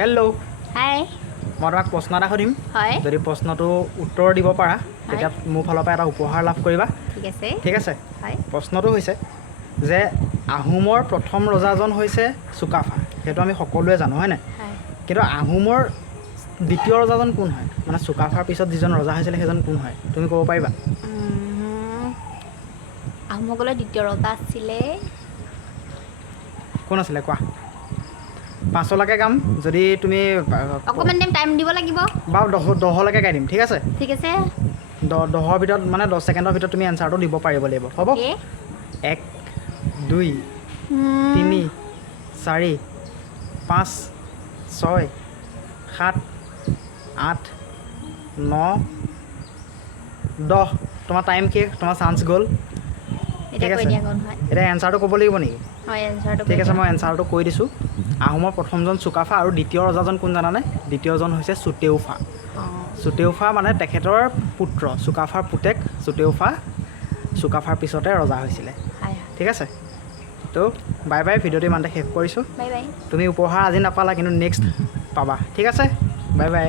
hello' হাই মই তোমাক প্ৰশ্ন এটা সুধিম হয় যদি প্ৰশ্নটো উত্তৰ দিব পাৰা তেতিয়া মোৰ ফালৰ পৰা এটা উপহাৰ লাভ কৰিবা ঠিক আছে হয় প্ৰশ্নটো হৈছে যে আহোমৰ প্ৰথম ৰজাজন হৈছে চুকাফা সেইটো আমি সকলোৱে জানো হয়নে হয় কিন্তু আহোমৰ দ্বিতীয় ৰজাজন কোন হয় মানে চুকাফাৰ পিছত যিজন ৰজা হৈছিলে সেইজন কোন হয় তুমি ক'ব পাৰিবা আহোমসকলৰ দ্বিতীয় ৰজা আছিলে কোন আছিলে কোৱা পাঁচলৈকে গাম যদি তুমি অকণমান টাইম দিব লাগিব বাৰু দহলৈকে গাই দিম ঠিক আছে ঠিক আছে দহৰ ভিতৰত মানে 10 ছেকেণ্ডৰ ভিতৰত তুমি এনচাৰটো দিব পাৰিব লাগিব হ'ব 1 2 3 4 5 6 7 8 9 10 তোমাৰ টাইম শেষ তোমাৰ চান্স গ'ল ঠিক আছে এতিয়া এনচাৰটো ক'ব লাগিব নেকি ঠিক আছে মই এনচাৰটো কৈ দিছোঁ আহোমৰ প্ৰথমজন চুকাফা আৰু দ্বিতীয় ৰজাজন কোন জানানে দ্বিতীয়জন হৈছে চুতেওফা মানে তেখেতৰ পুত্ৰ চুকাফাৰ পুতেক চুকাফাৰ পিছতে ৰজা হৈছিলে ঠিক আছে তো বাই বাই ভিডিঅ'টো ইমানতে শেষ কৰিছোঁ তুমি উপহাৰ আজি নাপালা কিন্তু নেক্সট পাবা ঠিক আছে বাই বাই